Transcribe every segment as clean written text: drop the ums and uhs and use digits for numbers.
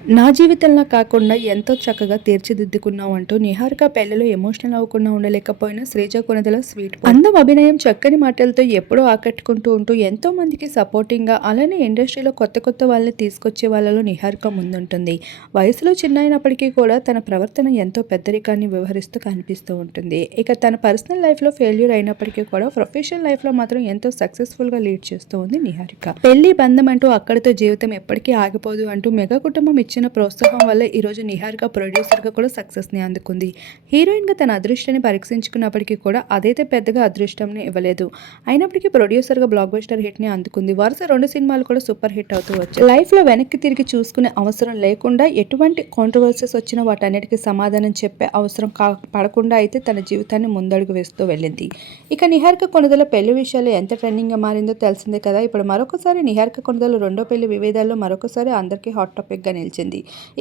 నా జీవితంలా కాకుండా ఎంతో చక్కగా తీర్చిదిద్దుకున్నావు అంటూ నిహారిక పెళ్లిలో ఎమోషనల్ అవ్వకుండా ఉండలేకపోయిన శ్రీజ కొణిదెల స్వీట్ అందం, అభినయం, చక్కని మాటలతో ఎప్పుడూ ఆకట్టుకుంటూ ఉంటూ ఎంతో మందికి సపోర్టింగ్గా, అలానే ఇండస్ట్రీలో కొత్త కొత్త వాళ్ళని తీసుకొచ్చే వాళ్ళలో నిహారిక ముందుంటుంది. వయసులో చిన్న అయినప్పటికీ కూడా తన ప్రవర్తన ఎంతో పెద్దరికాన్ని వ్యవహరిస్తూ కనిపిస్తూ ఉంటుంది. ఇక తన పర్సనల్ లైఫ్లో ఫెయిల్యూర్ అయినప్పటికీ కూడా ప్రొఫెషనల్ లైఫ్లో మాత్రం ఎంతో సక్సెస్ఫుల్గా లీడ్ చేస్తూ ఉంది నిహారిక. పెళ్లి బంధం అంటూ అక్కడితో జీవితం ఎప్పటికీ ఆగిపోదు అంటూ మెగా కుటుంబం ఇచ్చిన ప్రోత్సాహం వల్ల ఈరోజు నిహారిక ప్రొడ్యూసర్గా కూడా సక్సెస్ని అందుకుంది. హీరోయిన్గా తన అదృష్టాన్ని పరీక్షించుకున్నప్పటికీ కూడా అదైతే పెద్దగా అదృష్టంని ఇవ్వలేదు. అయినప్పటికీ ప్రొడ్యూసర్గా బ్లాక్ బస్టర్ హిట్ని అందుకుంది. వరుస 2 సినిమాలు కూడా సూపర్ హిట్ అవుతూ వచ్చాయి. లైఫ్లో వెనక్కి తిరిగి చూసుకునే అవసరం లేకుండా, ఎటువంటి కాంట్రవర్సీస్ వచ్చినా వాటన్నిటికీ సమాధానం చెప్పే అవసరం పడకుండా అయితే తన జీవితాన్ని ముందడుగు వేస్తూ వెళ్ళింది. ఇక నిహారిక కొణిదెల పెళ్లి విషయాలు ఎంత ట్రెండింగ్గా మారిందో తెలిసిందే కదా. ఇప్పుడు మరొకసారి నిహారిక కొణిదెల రెండో పెళ్లి విభేదాల్లో మరొకసారి అందరికీ హాట్ టాపిక్గా నిలిచింది.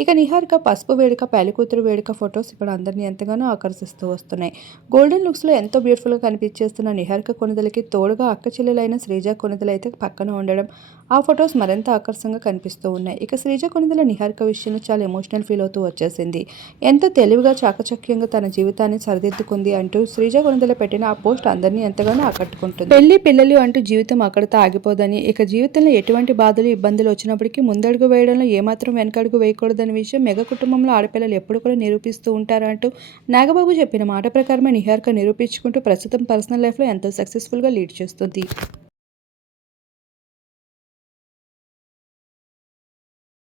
ఇక నిహారిక పసుపు వేడుక, పెళ్లికూతురు వేడుక ఫొటోస్ ఇప్పుడు అందరినీ ఎంతగానో ఆకర్షిస్తూ వస్తున్నాయి. గోల్డెన్ లుక్స్లో ఎంతో బ్యూటిఫుల్గా కనిపించేస్తున్న నిహారిక కొణిదెలకి తోడుగా అక్క చెల్లెలైన శ్రీజ కొణిదెల అయితే పక్కన ఉండడం, ఆ ఫొటోస్ మరింత ఆకర్షంగా కనిపిస్తూ ఉన్నాయి. ఇక శ్రీజ కొణిదెల నిహారిక విషయంలో చాలా ఎమోషనల్ ఫీల్ అవుతూ వచ్చేసింది. ఎంతో తెలివిగా, చాకచక్యంగా తన జీవితాన్ని సరిదిద్దుకుంది అంటూ శ్రీజ కొణిదెల పెట్టిన ఆ పోస్ట్ అందరినీ ఎంతగానో ఆకట్టుకుంటుంది. పెళ్లి పిల్లలు అంటూ జీవితం అక్కడితో ఆగిపోదని, ఇక జీవితంలో ఎటువంటి బాధలు, ఇబ్బందులు వచ్చినప్పటికీ ముందడుగు వేయడంలో ఏమాత్రం వెనకడుగు వేయకూడదనే విషయం మెగా కుటుంబంలో ఆడపిల్లలు ఎప్పుడు కూడా నిరూపిస్తూ ఉంటారంటూ నాగబాబు చెప్పిన మాట ప్రకారమే నిహారిక నిరూపించుకుంటూ ప్రస్తుతం పర్సనల్ లైఫ్లో ఎంతో సక్సెస్ఫుల్గా లీడ్ చేస్తుంది.